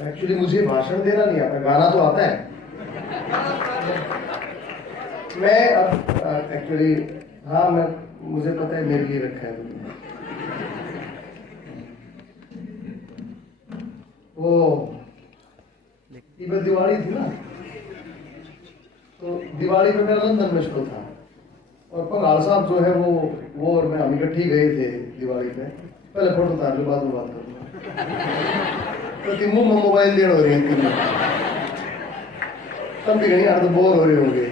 Actually मुझे भाषण देना नहीं आता, गाना तो आता है। मैं अब एक्चुअली हाँ मैं मुझे पता है मेरे लिए रखा है तुमने। वो दिवाली थी ना, तो दिवाली पे मेरा लंदन में शो था और पंगाल साहब जो है वो और मैं हम इकट्ठे गए थे दिवाली पे। पहले फोटो उतार लो, बाद में बात करूँगा। तो तीनों मोबाइल देड़ हो रही है, तीनों तब भी कहीं यार तो बोर हो रहे होंगे।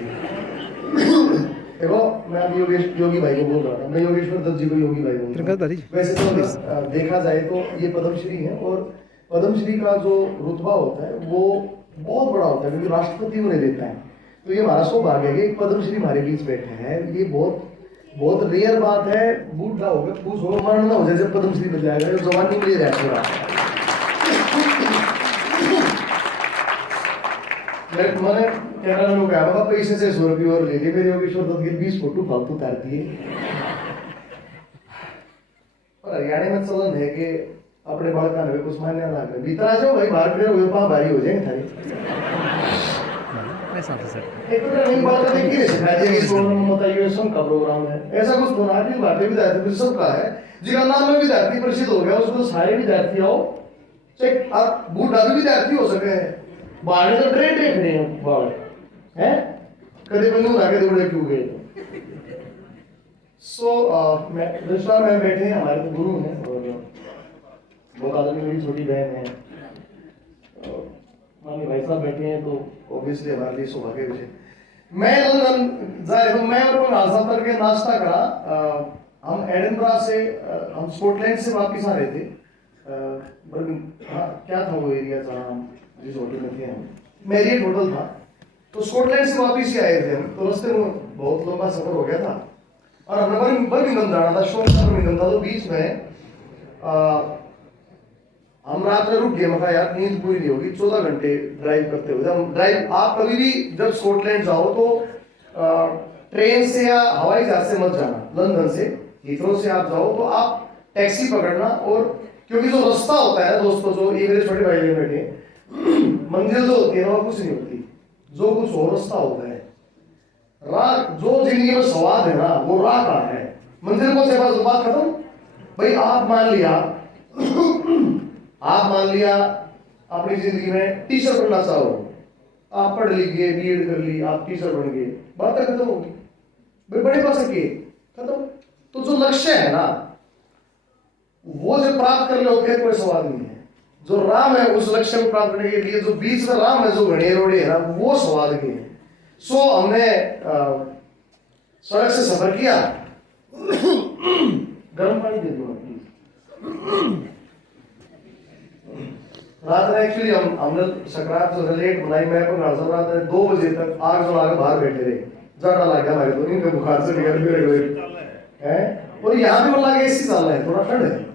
देखो मैं अब योगी भाई को बोल रहा था, मैं योगेश्वर दत्त जी को योगी भाई बोल रहा हूँ। वैसे तो देखा जाए तो ये पद्मश्री है और पद्मश्री का जो रुतबा होता है वो बहुत बड़ा होता है क्योंकि राष्ट्रपति उन्हें देता है। तो ये हमारा सौभाग्य है कि पद्मश्री हमारे बीच बैठे हैं। ये बहुत रेयर बात है। बूढ़ा होगा खुश हो मरण ना हो जाए जब पद्मश्री मिल जाएगा, जो जवानी मिल जाएगा। मैंने कैमरा मैन को कहा बाबा पैसे से 100 रुपये और ले लिए, मेरे योगेश्वर दत्त के 20 फोटो फालतू उतार दिए। और हरियाणा में चलन है कि अपने बालका में कुछ मान्य ना करें, भीतर आ जाओ भाई, बाहर खड़े हो पा भारी हो जाएंगे थारी। एक तो नहीं बात है कि का प्रोग्राम है, ऐसा कुछ दोनाटी भारतीय विद्यार्थी सबका है जिसका नाम में विद्यार्थी प्रसिद्ध हो गया, उसमें सारे विद्यार्थी आओ, चाहे आप बूढ़ा भी विद्यार्थी हो सके हैं। बाहर तो ट्रेन खड़े हैं बाहर हैं, कभी बंदूक आगे दौड़े क्यों गए। मैं रजिस्ट्रार में बैठे हैं, हमारे तो गुरु हैं और बहुत आदमी मेरी छोटी बहन है, मानी भाई साहब बैठे हैं, तो ऑब्वियसली हमारे लिए सौभाग्य विषय। मैं लंदन जा रहा हूँ, मैं और पंगाल साहब करके नाश्ता करा। हम एडिनबरा से हम स्कॉटलैंड से वापस आ रहे थे। हाँ क्या था वो एरिया जहाँ हम जिस होटल में थे, हम मैरियट होटल था। तो स्कॉटलैंड से वापस ही आए थे हम, तो रास्ते में बहुत लंबा सफर हो गया था और हमने बर्मिंघम जाना था, शॉर्ट बर्मिंघम था। तो बीच में हम रात में रुक गए, मैं यार नींद पूरी नहीं होगी, 14 घंटे ड्राइव करते हुए। हम ड्राइव आप कभी भी जब स्कॉटलैंड जाओ तो ट्रेन से या हवाई जहाज से मत जाना। लंदन से हीथ्रो से आप जाओ तो आप टैक्सी पकड़ना, और क्योंकि जो रास्ता होता है दोस्तों, जो ये मेरे छोटे भाई बैठे मंजिल जो होती है ना वो कुछ नहीं होती, जो कुछ हो रास्ता होता है। राह जो जिंदगी में स्वाद है ना वो राह का है। मंजिल को से बात खत्म भाई। आप मान लिया अपनी जिंदगी में टीचर बनना चाहो, आप पढ़ लिख गए, बीएड कर ली, आप टीचर बन गए, बात खत्म होगी भाई, बड़े पास के खत्म। तो जो लक्ष्य है ना वो जब प्राप्त कर लो फिर कोई सवाल नहीं है। जो राम है उस लक्ष्य को प्राप्त करने के लिए जो बीच में राम है, जो घने रोड़े है ना, वो सवाल के है। सो हमने सड़क से सफर किया। गर्म पानी दे दो प्लीज। रात में एक्चुअली हमने संक्रांत जो लेट बनाई, मैं रात में 2 बजे तक आग जला के बाहर बैठे रहे। ज्यादा लग गया हमारे को, इनके बुखार से निकल भी रहे हैं। और यहाँ भी मतलब एसी चल रहा है, थोड़ा ठंड है।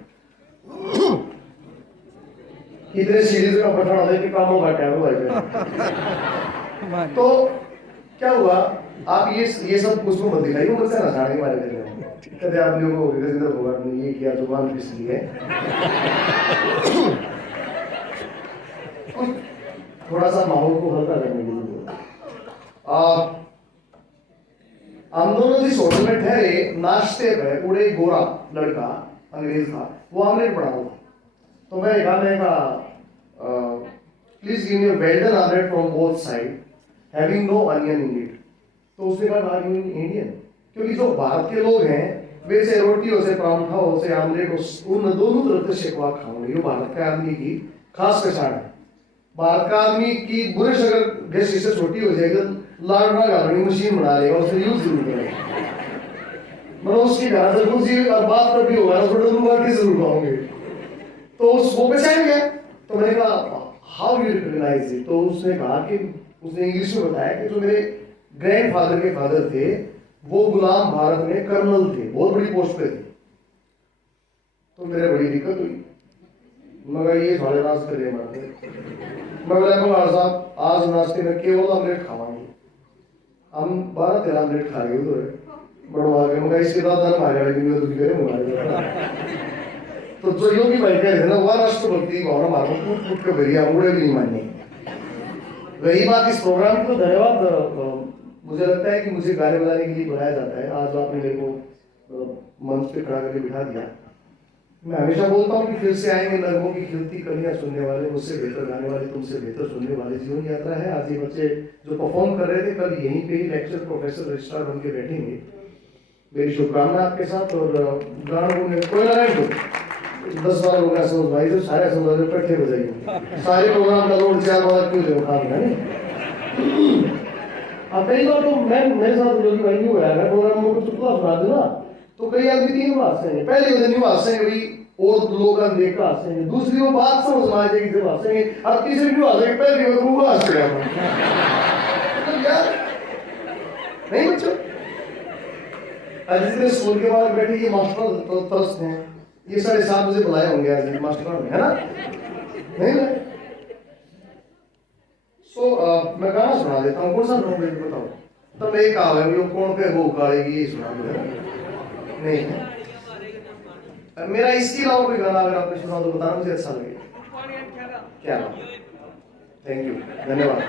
इतने सीरीज का पठन होता है कि कामों का क्या हुआ। तो क्या हुआ, आप ये सब उसको मत दिखाइए, वो बच्चा नसाने के बारे में कहते आप लोगों को होगा ये किया तो मान किस लिए थोड़ा सा माहौल को हल्का करने के लिए। हम दोनों जिस होटल में ठहरे, नाश्ते पे पूरे गोरा लड़का अंग्रेज था, वो ऑमलेट बना हुआ। तो मैं कहा please give me a well done omelette from both side having no onion in it. तो उसने कहा इंडियन, क्योंकि जो भारत के लोग हैं वे से रोटी हो से परांठा हो से ऑमलेट हो, उन दोनों तरफ से शेकवा खाओगे। ये भारत के आदमी की खास पहचान है। भारत का आदमी की बुरे से अगर गैस इससे छोटी हो जाएगी तो लाडना गाड़ी मशीन बना लेगा, उससे यूज जरूर करेगा। मतलब उसकी घर से कुछ और बात पर भी होगा थोड़ा दूर की जरूर खाओगे। तो वो पहचान गया। तो मैंने कहा हाउ यू रिकॉग्नाइज इट। तो उसने कहा कि उसने इंग्लिश में बताया कि जो मेरे ग्रैंडफादर के फादर थे वो गुलाम भारत में कर्नल थे, बहुत बड़ी पोस्ट पे थे। तो मेरे बड़ी दिक्कत हुई, मगर ये सारे नाश्ते कर मगर साहब आज नाश्ते में केवल ऑमलेट खावांगे। हम 12-13 ऑमलेट खा गए तो बढ़वा के मगर इसके बाद हमारे वाले दिन में दूसरी करें हमारे तो जो योगी भाई कह रहे थे ना, वह राष्ट्रभक्ति भावना मारो कूट कूट के भरिया उड़े भी नहीं मानने। रही बात इस प्रोग्राम की, तो धन्यवाद। मुझे लगता है कि मुझे गाने बजाने के लिए बुलाया जाता है। आज आपने मेरे को मंच पे खड़ा करके बिठा दिया। मैं हमेशा बोलता हूँ कि फिर से आएंगे नरमों की खिलती कलियां सुनने वाले, मुझसे बेहतर गाने वाले, तुमसे बेहतर सुनने वाले। जीवन यात्रा है। आज ये बच्चे जो परफॉर्म कर रहे थे, कल यहीं पे ही लेक्चर प्रोफेसर रजिस्ट्रार बन के बैठेंगे। मेरी शुभकामना आपके साथ। और गानों में कोई लगा नहीं, 10-12 लोग ऐसे भाई जो सारे समझ इकट्ठे हो जाएंगे, सारे प्रोग्राम का लोड 4 बार क्यों दे उठा नहीं। अब कई बार तो मैं मेरे साथ योगी भाई नहीं हुआ है, प्रोग्राम में कुछ चुटकुला सुना देना तो कई आदमी 3 बार हंसेंगे। पहले दिन नहीं हंसेंगे भाई, और लोग देख कर हंसेंगे, दूसरी वो बात समझ में आ जाएगी जब हंसेंगे, और तीसरी भी हंसेंगे, पहली बार वो हंस गया यार। नहीं बच्चों, जितने स्कूल के बाहर बैठे ये मास्टर तो तरस हैं, ये 7:30 बजे बुलाए होंगे आज मास्टर ने, है ना? नहीं ना? मैं गाना सुना देता हूँ। कौन सा सुनाऊँ बताओ? तब एक कहा है वो कौन पे वो उगाड़ेगी, ये सुना दो। नहीं है मेरा इसके अलावा कोई गाना अगर आपने सुना तो बताना, मुझे अच्छा लगेगा। क्या? थैंक यू, धन्यवाद।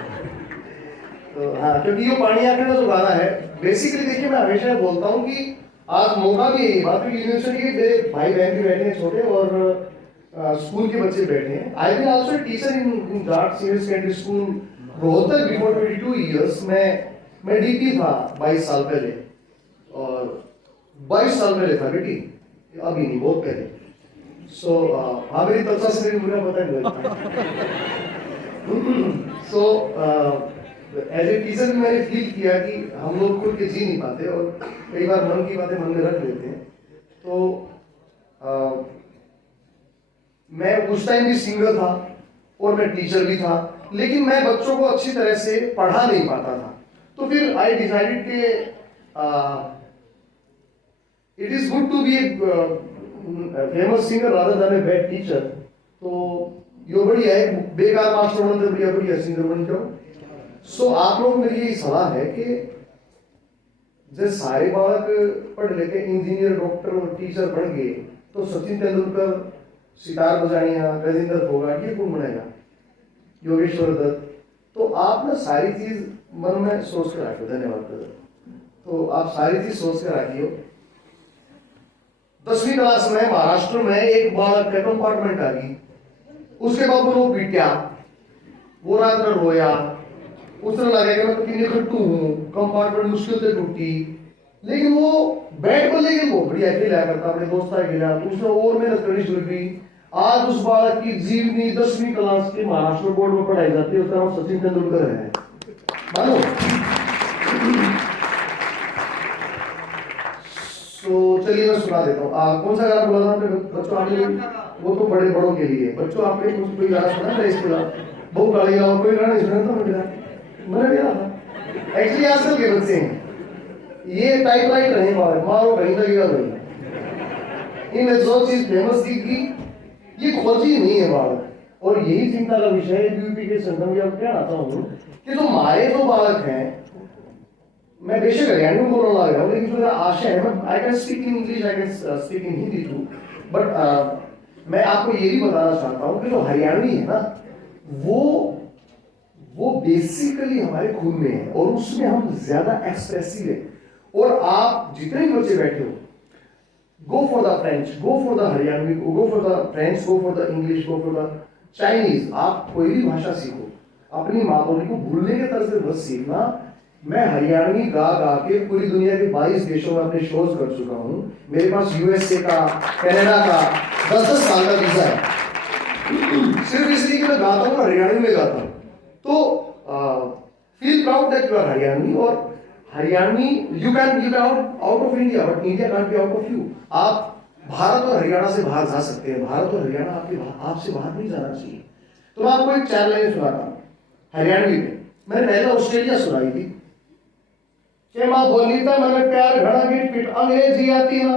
तो हाँ, क्योंकि ये पानी आंखें का जो गाना है, बेसिकली देखिए मैं हमेशा बोलता हूँ कि आज मौका भी यही बात, यूनिवर्सिटी के मेरे भाई बहन भी बैठे हैं छोटे, और स्कूल के बच्चे बैठे हैं। I been also teacher in Jat senior secondary school Rohtak before 22 years. मैं डीपी था 22 साल पहले, और 22 साल पहले था बेटी, अभी नहीं, बहुत पहले। हाँ, मेरी तत्सा से मेरी मुझे पता नहीं। एज ए टीचर भी मैंने फील किया कि हम लोग खुद के जी नहीं पाते, और कई बार मन की बातें मन में रख लेते हैं। तो मैं उस टाइम भी सिंगर था और मैं टीचर भी था, लेकिन मैं बच्चों को अच्छी तरह से पढ़ा नहीं पाता था। तो फिर आई डिसाइडेड कि it is good to be a famous singer rather than a bad teacher. तो यो बढ़िया है, बेकार मास्टर बनते बढ़िया बढ़िया सिंगर बन जाओ। आप लोग मेरी यही सलाह है कि जब सारे बालक पढ़ लेके इंजीनियर, डॉक्टर और टीचर बन गए, तो सचिन तेंदुलकर सितार बजानिया, गजेंद्र फोगाट ये कौन बनेगा? योगेश्वर दत्त। तो आप ना सारी चीज मन में सोच कर रखियो। धन्यवाद ब्रदर। तो आप सारी चीज सोच कर रखियो। 10वीं क्लास में महाराष्ट्र में एक बालक का कंपार्टमेंट आ गई, उसके बाद वो पीटा, वो रात में रोया, उसने लगा कि मैं पीने कट्टू हूँ, कंपार्टमेंट मुश्किल से टूटी, लेकिन वो बैठ पर लेकिन वो बढ़िया खेला करता अपने दोस्तों के खिलाफ, उसने और मेहनत करनी शुरू की। आज उस बालक की जीवनी 10वीं क्लास के महाराष्ट्र बोर्ड में पढ़ाई जाती है, उसका नाम सचिन तेंदुलकर है। मानो तो चलिए मैं सुना देता हूँ। कौन सा गाना बोला था आपने बच्चों? आगे वो तो बड़े बड़ों के लिए। बच्चों आपने कोई गाना सुना है इसके बाद? बहुत गाड़ी गाओ, कोई गाना नहीं सुना था मैंने मेरा था। एक्चुअली आजकल के बच्चे हैं ये टाइपराइटर है, मारो कहीं लगेगा भाई। इनमें जो चीज फेमस दिखी ये खोजी नहीं है बालक, और यही चिंता का विषय है यूपी के संगम में। अब क्या आता हूँ कि जो हमारे जो बालक हैं, मैं बेशक हरियाणवी में बोलने लग रहा हूँ, लेकिन जो आशा है, मैं I can speak in English, I can speak in Hindi too, but मैं आपको ये भी बताना चाहता हूँ कि जो हरियाणवी है ना, वो बेसिकली हमारे खून में है, और उसमें हम ज्यादा एक्सप्रेसिव है। और आप जितने भी बच्चे बैठे हो, go for the French, go for the Haryanvi, go for the French, go for the English, go for the Chinese. आप कोई भी भाषा सीखो, अपनी माँ बोली को भूलने के तरह से बस सीखना। मैं हरियाणवी गा गा के पूरी दुनिया के 22 देशों में अपने शोज कर चुका हूँ। मेरे पास यूएसए का, कनाडा का 10-10 साल का वीजा है, सिर्फ इसलिए कि मैं गाता हूँ, हरियाणवी में गाता हूँ। तो feel proud that you are Haryanvi. और Haryanvi you can out of India, but India can be out of you. आप भारत और हरियाणा से बाहर जा सकते हैं, भारत और हरियाणा आपसे बाहर नहीं जाना चाहिए। तो मैं आपको एक 4 लाइन सुनाता हूँ हरियाणवी में। मैंने पहले ऑस्ट्रेलिया सुनाई थी कि माँ बोली था मैंने प्यार घड़ा की पीठ अंग्रेजी आती ना,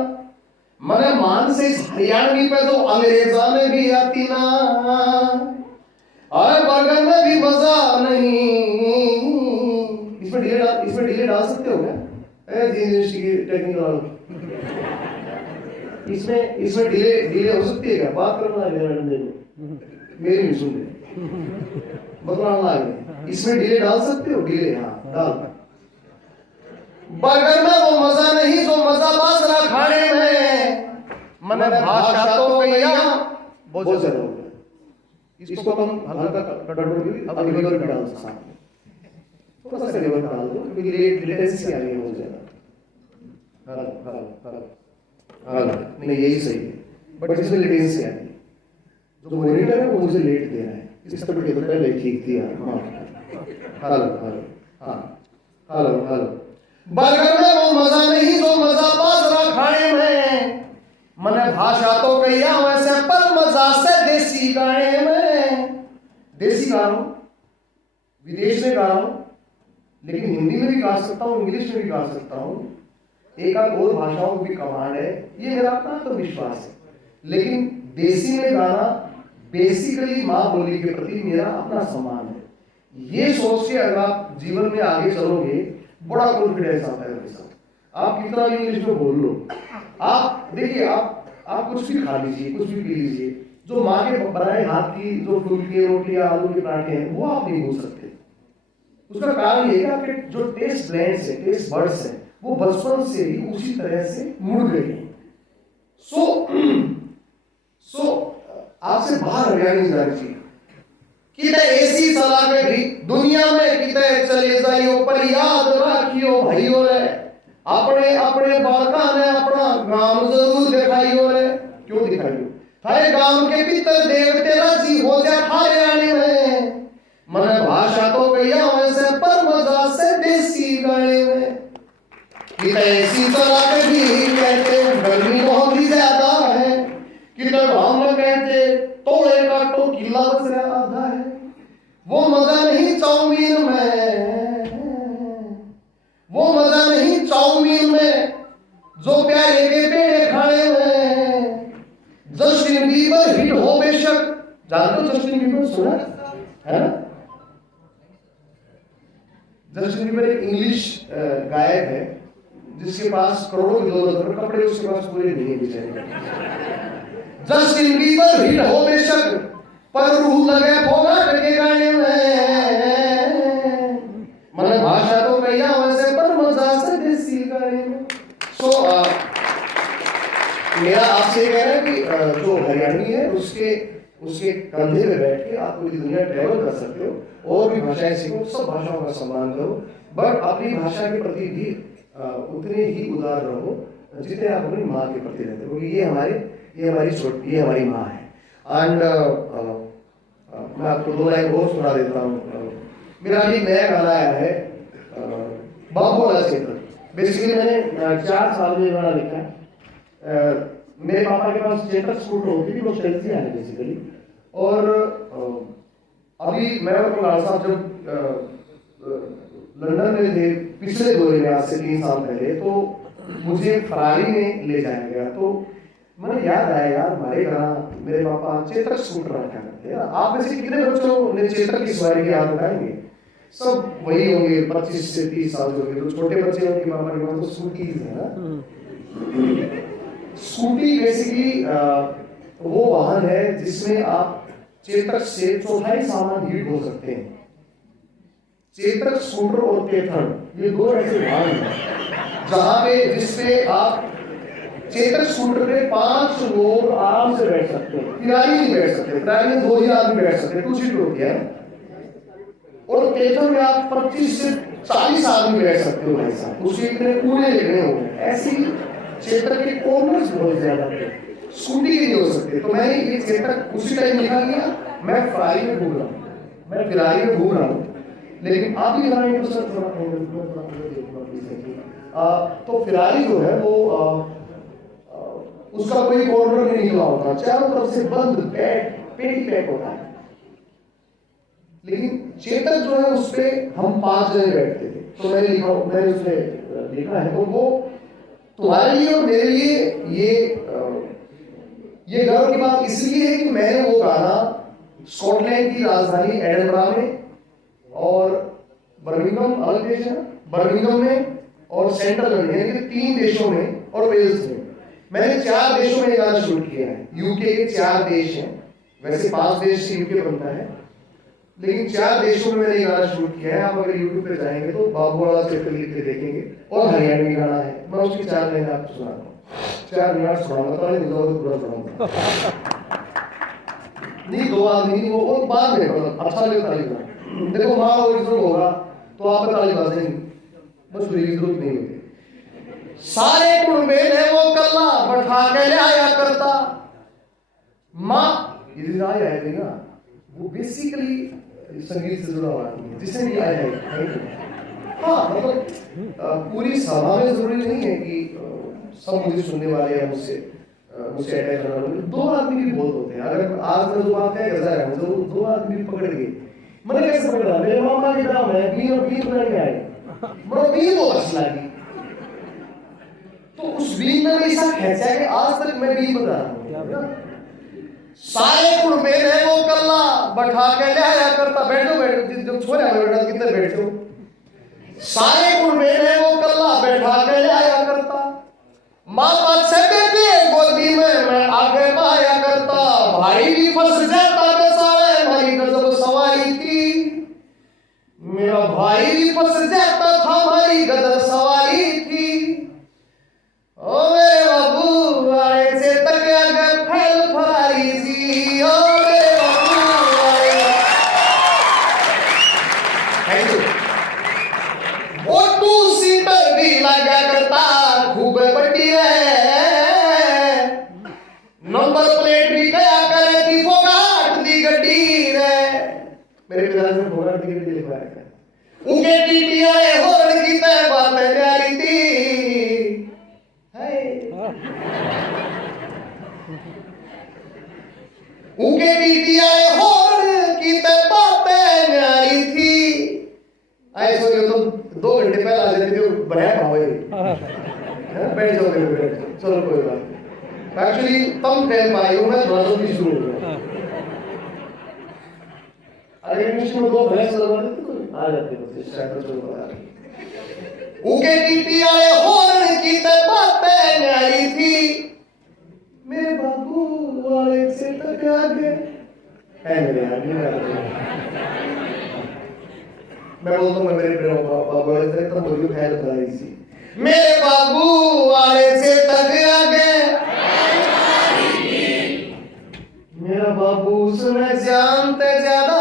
मैंने मान से हरियाणवी पे तो अंग्रेजा में भी आती ना, और बर्गर में भी मजा नहीं। इसमें डिले डाल सकते हो क्या? टेक्निकल इसमें डिले हो सकती है क्या? बात करना है मैडम देखो, मेरी नहीं सुन रही, बतलाना है। इसमें डिले डाल सकते हो? डिले, हाँ डाल। बर्गर में वो मजा नहीं जो मजा बाजरा खाने में, मन भाषा तो गया बहुत ज्यादा हो गया। इसको हम हल्का कंट्रोल अब रिवर डाल सकते हैं, थोड़ा सा रिवर डाल दो क्योंकि लेटेंसी आ रही है बहुत ज्यादा। नहीं यही सही है, बट इसमें लेटेंसी आ रही है। जो मॉनिटर है वो मुझे लेट दे रहा है, इस पर तो पहले ठीक दिया। हेलो बर्गर में वो मजा नहीं जो मजा बाजरा खाने में, मन भाषा तो कहिया वैसे पर मजा से देसी गाने में। देसी गा रहा हूं, विदेश में गा रहा हूं, लेकिन हिंदी में भी गा सकता हूं, इंग्लिश में भी गा सकता हूं, एक आध और भाषाओं की भी कमांड है, ये मेरा अपना तो विश्वास है। लेकिन देसी में गाना बेसिकली माँ बोली के प्रति मेरा अपना सम्मान है। ये सोच के अगर आप जीवन में आगे चलोगे, बड़ा कॉन्फिडेंस आता है मेरे साथ। आप कितना भी इंग्लिश में बोल लो, आप देखिए, आप कुछ भी खा लीजिए, कुछ भी पी लीजिए, जो माँ के बनाए हाथ की जो फुलके रोटियां आलू के पराठे हैं वो आप नहीं भूल सकते। उसका कारण ये है कि आपके जो टेस्ट ग्लैंड्स है, टेस्ट बड्स है, वो बचपन से ही उसी तरह से मुड़ गए हैं। सो आपसे बाहर हरियाणी जानी चाहिए। किते ऐसी सलाह के भी दुनिया में किते चले जाइयो, पर याद रखियो भाइयों रे, अपने अपने बालका ने अपना गांव जरूर दिखाइयो रे। क्यों दिखाइयो? थारे गांव के पितर देवते राजी हो जा थारे आने में, मन भाषा तो गया वैसे पर मजा से देसी गाने में। किते ऐसी सलाह के भी कहते गर्मी बहुत ही ज्यादा है, किते हम कहते तोड़े काटो किला बस आधा है। वो मजा नहीं चाउमीन में, वो मजा नहीं चाउमीन में जो प्यारे के पेड़े खाने में। जस्टिन बीबर हिट हो बेशक, जानते हो जस्टिन बीबर, सुना है ना? जस्टिन बीबर एक इंग्लिश गायक है जिसके पास करोड़ों की दौलत है, कपड़े उसके पास पूरे नहीं है बेचारे। जस्टिन बीबर हिट हो बेशक, पर रूह लगे भोगा के गाने में, मन भाषा तो कहिया वैसे पर मजा से देसी गाने में। सो मेरा आपसे कह रहा है कि जो हरियाणवी है उसके कंधे पे बैठ के आप पूरी दुनिया ट्रैवल कर सकते हो और भी भाषाएं सीखो, सब भाषाओं का सम्मान करो, बट अपनी भाषा के प्रति भी उतने ही उदार रहो जितने आप अपनी माँ के प्रति रहते हो, क्योंकि ये हमारी माँ है। एंड मैं आपको दो लाइन और सुना देता हूँ। मेरा अभी नया गाना आया है बाबू वाला क्षेत्र। बेसिकली मैंने 4 साल में गाना लिखा है। मेरे पापा के पास चेतक स्कूटर होती थी, वो चलती है बेसिकली। और अभी मैं और कुणाल साहब जब लंदन में थे पिछले दौरे में, आज से 3 साल पहले, तो मुझे फरारी में ले जाया गया। तो मुझे याद आया यार, हमारे यहाँ मेरे पापा चेतक स्कूटर रखा करते हैं। आप में से कितने बच्चों ने चेतक की सवारी की याद उठाएंगे? सब वही होंगे 25 से 30 साल के होंगे। तो छोटे बच्चे होंगे पापा के पास तो स्कूटी है ना। स्कूटी बेसिकली वो वाहन है जिसमें आप चेतक से चौथाई सामान हीट हो सकते हैं। चेतक स्कूटर और टेथन ये 2 ऐसे वाहन हैं जहां पे जिसपे आप चेतक स्कूटर पे 5 लोग आराम से बैठ सकते हैं, फिरारी नहीं बैठ सकते। फिरारी में 2 ही आदमी बैठ सकते हैं, 2 सीट होती है। और टेथन में आप 25 से 40 आदमी बैठ सकते हो भाई साहब, उसके इतने कूड़े लगने होंगे। ऐसी चेतक के कॉर्नर्स बहुत ज्यादा थे, स्कूटी के नहीं हो सकते। तो मैंने ये चेतक उसी टाइम लिखा गया, मैं फरारी में घूम रहा हूँ, मैं फिरारी में घूम रहा हूँ, लेकिन आप भी लगाएंगे तो सर थोड़ा तो फिरारी जो है वो उसका कोई कॉर्नर नहीं निकला होता, चारों तरफ से बंद पेटी पैक होता है। लेकिन चेतक जो है उस पे हम 5 जने बैठते थे। तो मैंने उसमें लिखा है, और वो तुम्हारे लिए और मेरे लिए ये गर्व की बात इसलिए है कि मैंने वो गाना स्कॉटलैंड की राजधानी एडिनबरा में और बर्मिंघम अलग देश है, बर्मिंघम में और सेंट्रल लंदन, यानी कि 3 देशों में, और वेल्स में मैंने 4 देशों में ये गाना शूट किया है। यूके के 4 देश हैं, वैसे 5 देश से यूके बनता है, लेकिन 4 देशों में मैंने ये गाना शूट किया है। आप अगर यूट्यूब पे जाएंगे तो बाबू वाला चित्र लिख के देखेंगे, और हरियाणवी गाना है। मैं उसकी 4 लाइनें आपको सुनाता हूँ, 4 मिनट सुनाऊंगा, तो नहीं तो पूरा सुनाऊंगा नहीं, 2 आदमी वो बाद में, मतलब अच्छा लगता है। देखो माँ ओरिजिनल होगा तो आप ताली बजाएंगे, बस मेरी जरूरत नहीं होगी। सारे कुंबे ने वो कल्ला बैठा के ले आया करता माँ, ये जो आया है ना वो बेसिकली संगीत से जुड़ा हुआ है, जिसे भी आया है। हाँ, मतलब पूरी सभा में जरूरी नहीं है कि सब मुझे सुनने वाले हैं, मुझसे अटैच करने वाले। 2 आदमी भी बहुत होते हैं। अगर आज मैं जो बात कह कर जा रहा हूँ, तो 2 आदमी भी पकड़ गए। मैंने कैसे पकड़ा? मेरे मामा के नाम है बीर, और बीर बनाने आए, बड़ा बीर बहुत अच्छी लगी, तो उस बीर ने ऐसा खेचा कि आज तक मैं बीर बता रहा हूँ। सारे कुंबे ने वो कल्ला बैठा के ले आया करता, बैठो बैठो, जब छोरे बैठा कितने बैठो। सारे कुंबे ने वो कल्ला बैठा के ले आया करता, माँ बाप से बेटे गोदी में मैं आगे पाया करता। भाई भी फंस जाता बेचारे, भाई गजब सवारी थी, मेरा भाई भी फंस जाता था, भाई गजब सवारी थी। ओ मेरे बाबू आए से तक अगर फैल फरारी सी, ओ मेरे बाबू आए। Thank you. वो 2 सीटर भी लगा करता, खूब बड़ी है, नंबर प्लेट भी गया करे थी, फोगाट दी गड्डी रे। मेरे पिता ने फोगाट दी गड्डी लिखवा रखा है। उनके टीटीआई होड़ की तय बातें जारी थी, उनके टीटीआई होड़ की तय बातें जारी थी। ऐसे तो 2 घंटे पहले आ जाते थे, बनाया भावे बैठ जाओ, बैठ जाओ, चलो कोई बात। एक्चुअली तुम फैल पाई हो, मैं थोड़ा जल्दी शुरू हो गया। अरे इंग्लिश में 2 भैंस लगा देते तो आ जाते बस, इस टाइप का जो बता रही। उनके टीटीआई होड़ की तय बातें जारी थी, मेरे बाबू वाले से तक आगे है मेरे आगे। मैं बोलता हूँ मेरे बाबू वाले से तक मुझे खैर बता रही थी, मेरे बाबू वाले से तक आगे, मेरा बाबू उसमें जानते ज्यादा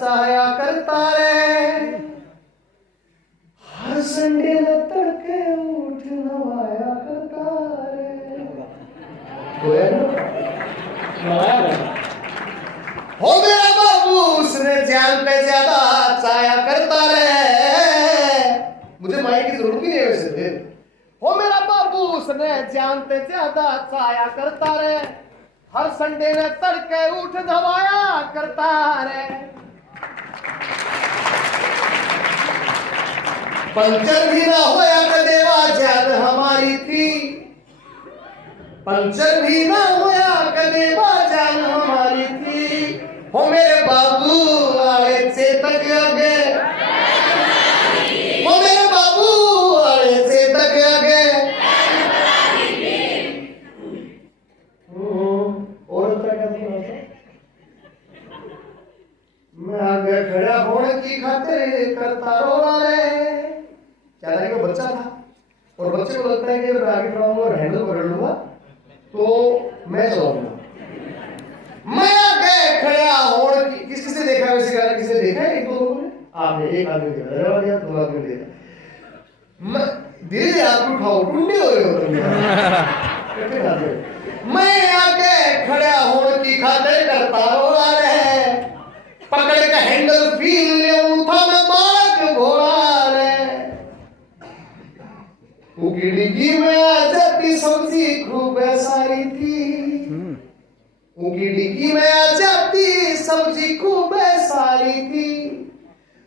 चाया करता रे, हर संडे में तड़के उठ नवाया करता रे। हो मेरा बाबू उसने जानते ज्यादा चाया करता रे। मुझे माइक की जरूरत ही नहीं है वैसे। हो मेरा बाबू उसने जानते ज्यादा चाया करता रे, हर संडे में तड़के उठ नवाया करता रे। पंचर भी ना होया कदेवा जान हमारी थी, पंचर भी ना होया कदेवा जान हमारी थी। हो मेरे बाबू आए से तक आगे, हो मेरे बाबू आए से तक आगे। औरत का क्या था? मैं आगे खड़ा होने की खातिर करता रोला रे। क्या था कि वो बच्चा था, और बच्चे को लगता है कि मैं आगे खड़ा हूँ और हैंडल पकड़ लूंगा तो मैं चलाऊंगा। मैं आगे खड़ा होने की, किसी देखा है वैसे गाना? किसी ने देखा है? 1-2 लोगों ने? आपने, एक आदमी देखा, 2 आदमी देखा। मैं धीरे हाथ उठाओ, टूटे हुए हो तुम। मैं आगे खड़ा होने की खातिर करता रोला रे, पकड़ के हैंडल फील ले उठा मैं बाग भोला रे। उगिड़गी में आजादी सब्जी खूब सारी थी, उगिड़गी में आजादी सब्जी खूब सारी थी।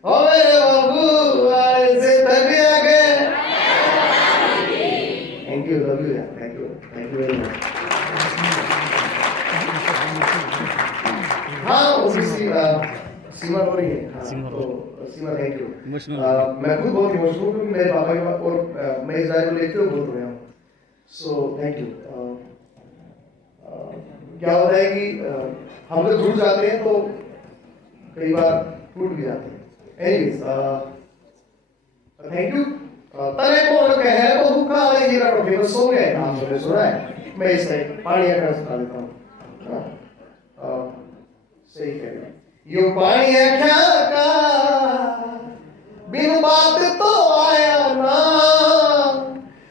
ओ मेरे बाबू आए से तक आगे। Thank you, love you, thank you very much. हाँ ओबीसी सीमा हो रही है। हाँ, तो सीमा थैंक यू। मैं खुद बहुत इमोशनल हूँ क्योंकि मेरे पापा के और मैं इस राय को लेकर बहुत रोया हूँ। So thank you. क्या होता है कि हम लोग जुड़ जाते हैं तो कई बार टूट भी जाते हैं। Anyways thank you. तने कौन कहे तो भूखा वाले हीरा को फेमस हो गए, आप सबने सुना है। मैं इसमें पानी का सुना देता हूँ। सही कह रहे यो पानी क्या का बिन बात तो आया ना,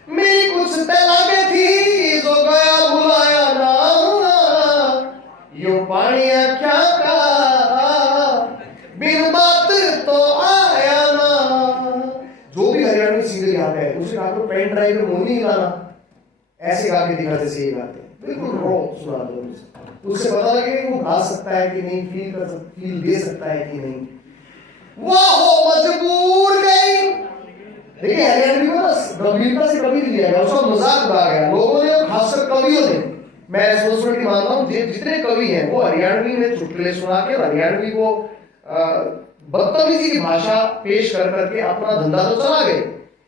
मेरी कुछ लागे थी जो गया भुलाया ना। यो पानी क्या का बिन बात तो आया ना। जो भी हरियाणवी सिंगर यहाँ पे है उसे कहा तो पेन ड्राइव में मुंह नहीं लाना, ऐसे गा के दिखाते से ये गाते बिल्कुल रो सुना दो उससे पता लगे वो गा सकता है कि नहीं, फील दे सकता है कि नहीं। वाह मजबूर गई। देखिए हरियाणवी को ना गंभीरता से कभी नहीं लिया गया, उसका मजाक उड़ाया गया लोगों ने और खासकर कवियों ने। मैं रिस्पॉन्सिबिलिटी मानता हूँ जितने कवि हैं वो हरियाणवी में चुटकुले सुना के और हरियाणवी को बदतमीजी की भाषा पेश कर करके अपना धंधा तो चला गए,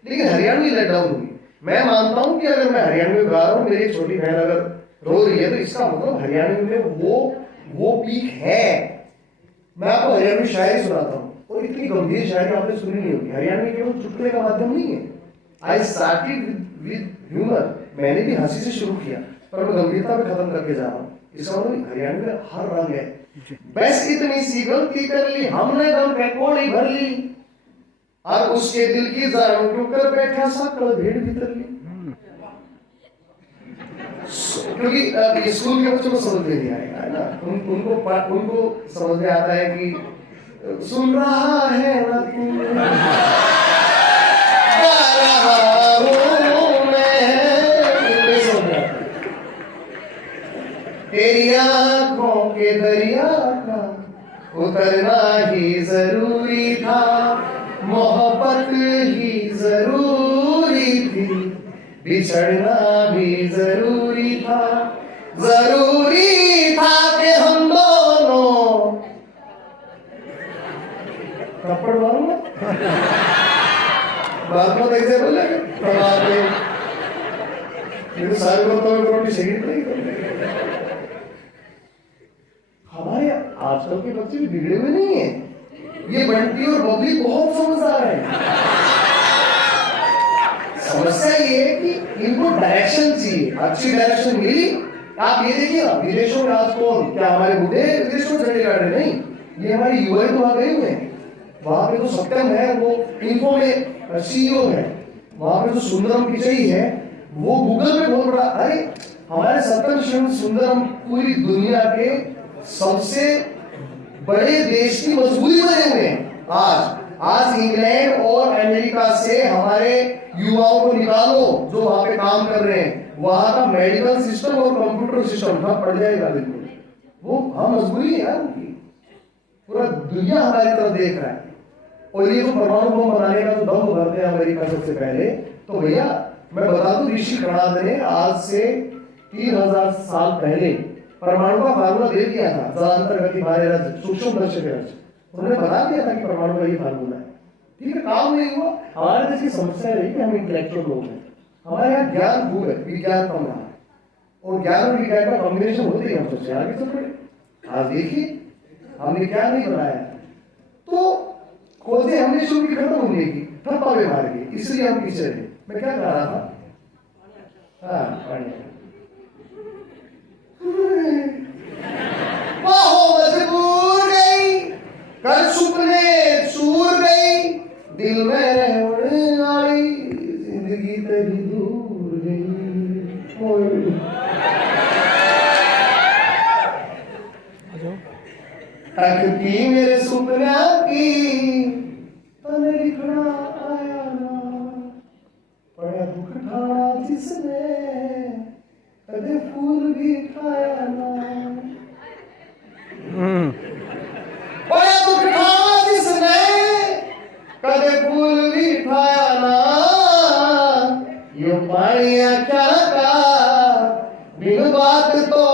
लेकिन हरियाणवी लेट डाउन हुई। मैं मानता हूं कि अगर मैं हरियाणवी गा रहा हूं, मेरी छोटी बहन अगर रो रही है तो इसका मतलब हरियाणवी में वो पीक है। मैं आपको हरियाणवी शायरी सुनाता हूं और इतनी गंभीर शायरी आपने सुनी नहीं होगी। हरियाणवी केवल चुटकुले का माध्यम नहीं है। आई स्टार्टेड विद ह्यूमर, मैंने भी हंसी से शुरू किया पर मैं गंभीरता में खत्म करके जा रहा हूँ। इसका मतलब हरियाणवी में हर रंग है। बस इतनी सी गलती कर ली हमने, गम पे कोड़ी भर ली और उसके दिल की जान टूकर बैठा साकड़ भेड़ भीतर ली। क्योंकि ये स्कूल के बच्चों को समझ में नहीं आएगा, है ना। उनको समझ में आता है कि सुन रहा है ना तू तेरी आंखों के दरिया का उतरना ही जरूरी था, मोहब्बत ही जरूरी थी, बिछड़ना भी जरूरी था कि हम दोनों। थप्पड़ मारूंगा बात मत ऐसे बोलेगा सारे को तो रोटी शहीद नहीं करते। हमारे आजकल के बच्चे भी बिगड़े हुए नहीं है, ये बंटी और बबली बहुत समझदार है। समस्या ये है कि इनको डायरेक्शन चाहिए, अच्छी डायरेक्शन मिली। आप ये देखिए ना विदेशों में आज कौन क्या हमारे बूढ़े विदेशों में चले रहे नहीं, ये हमारी युवा तो वहां गए हुए हैं। वहां पे जो सत्यम है वो इन्फो में सीईओ है, वहां पे जो सुंदरम पिचई है वो गूगल पे बहुत बड़ा। अरे हमारे सत्यम सुंदरम पूरी दुनिया के सबसे बड़े देश की मजबूरी बने हुए हैं। आज इंग्लैंड और अमेरिका से हमारे युवाओं को निकालो जो वहां पे काम कर रहे हैं, वहां का मेडिकल सिस्टम और कंप्यूटर सिस्टम ठप पड़ जाएगा बिल्कुल। वो हम मजबूरी है यार उनकी, पूरा दुनिया हमारी तरफ देख रहा है। और ये जो परमाणु बम बनाने का जो दम भरते हैं अमेरिका सबसे पहले, तो भैया मैं बता दूं ऋषि कणाद ने आज से 3000 साल पहले परमाणु का फार्मूला दे दिया था। जलांतर गति भारे सूक्ष्म दर्शक उन्होंने बता दिया था कि परमाणु का ये फार्मूला है। ठीक है, काम नहीं हुआ। हमारे देश की समस्या रही कि हम इंटेलेक्चुअल लोग हैं, हमारे यहाँ ज्ञान खूब है, विज्ञान कम रहा, और ज्ञान और विज्ञान का कॉम्बिनेशन होते ही हम सबसे आगे चल पड़े। आज देखिए हमने क्या नहीं बनाया, तो खोजे हमने शुरू की खत्म होने की, ठप्पा में मार गई, इसलिए हम पीछे रहे। मैं क्या कह रहा था, मजबूर गई कर सुपने सूर गई, दिल में रहने वाली जिंदगी तेरी दूर गई। तकती मेरे सुपना की तने लिखना आया ना, बड़ा दुख था जिसने कदे फूल भी खाया ना। बड़ा दुख था जिसने कदे फूल भी खाया ना, यो पानिया क्या का बिन बात तो